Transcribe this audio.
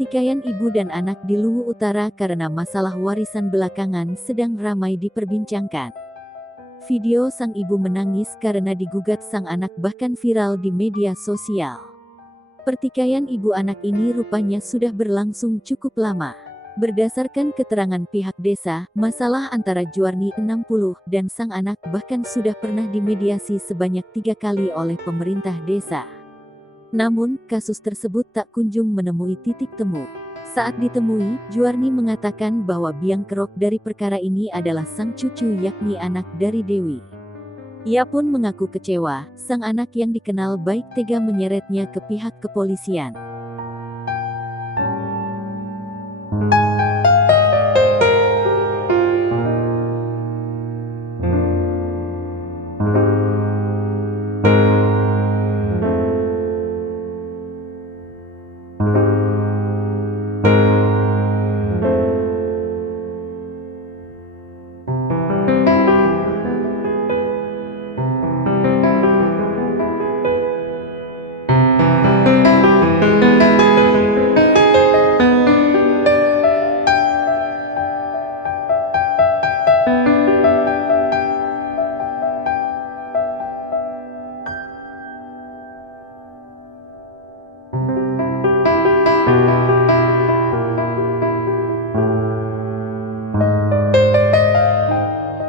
Pertikaian ibu dan anak di Luwu Utara karena masalah warisan belakangan sedang ramai diperbincangkan. Video sang ibu menangis karena digugat sang anak bahkan viral di media sosial. Pertikaian ibu anak ini rupanya sudah berlangsung cukup lama. Berdasarkan keterangan pihak desa, masalah antara Juwarni 60 dan sang anak bahkan sudah pernah dimediasi sebanyak 3 kali oleh pemerintah desa. Namun, kasus tersebut tak kunjung menemui titik temu. Saat ditemui, Juwarni mengatakan bahwa biang kerok dari perkara ini adalah sang cucu yakni anak dari Dewi. Ia pun mengaku kecewa, sang anak yang dikenal baik tega menyeretnya ke pihak kepolisian.